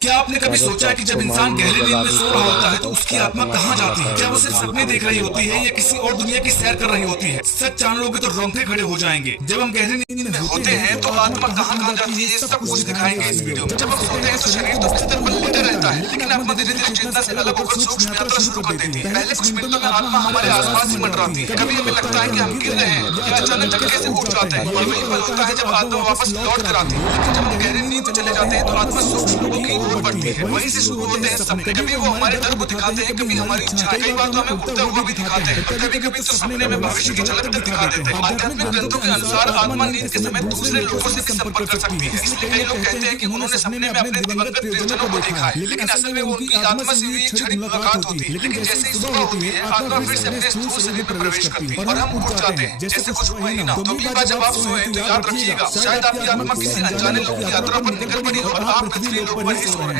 क्या आपने कभी सोचा है कि जब इंसान गहरी नींद में सो रहा होता है तो उसकी आत्मा कहाँ जाती है? क्या वो सिर्फ सपने देख रही होती है या किसी और दुनिया की सैर कर रही होती है? सच जान लोगे तो रोंगटे खड़े हो जाएंगे। जब हम गहरी नींद में होते हैं तो आत्मा कहाँ जाती है ये सब कुछ दिखाएंगे इस वीडियो में। जब हम सोते हैं तो शरीर तो बिस्तर पर लेटे रहता है, लेकिन आत्मा धीरे धीरे चेतना से अलग होकर सूक्ष्म यात्रा शुरू कर देती है। पहले कुछ मिनटों में आत्मा हमारे आसपास ही मंडराती है। कभी हमें लगता है कि हम गिर रहे हैं या अचानक झटके से उठ जाते हैं। वही पल होता है जब आत्मा वापस लौट कर आती है। लेकिन जब हम गहरी नींद में चले जाते हैं तो आत्मा सूक्ष्म लोगों की ओर बढ़ती है। वहीं से शुरू होते हैं सपने। कभी वो हमारे डर को दिखाते हैं, कभी हमारी इच्छाएं। कई बार तो हमें उड़ता हुआ भी दिखाते हैं। कभी कभी तो सपने में भविष्य की झलक तक दिखा देते हैं। आध्यात्मिक ग्रंथों के अनुसार आत्मा नींद के समय दूसरे लोगों से भी संपर्क कर सकती है। इसलिए कई लोग कहते हैं कि उन्होंने सपने में अपने दिवंगत प्रियजनों को देखा है, लेकिन असल में उनकी आत्मा से हुई एक क्षणिक मुलाकात होती है। लेकिन जैसे ही सुबह होती है आत्मा फिर से अपने स्थूल शरीर में प्रवेश करती है और हम उठ जाते हैं जैसे कुछ हुआ ही ना। तो अगली बार जब आप सोए तो याद रखिएगा, शायद आपकी आत्मा किसी अनजाने लोग की यात्रा पर निकल पड़ी और आप पृथ्वी लोक पर ही सो रहे हैं।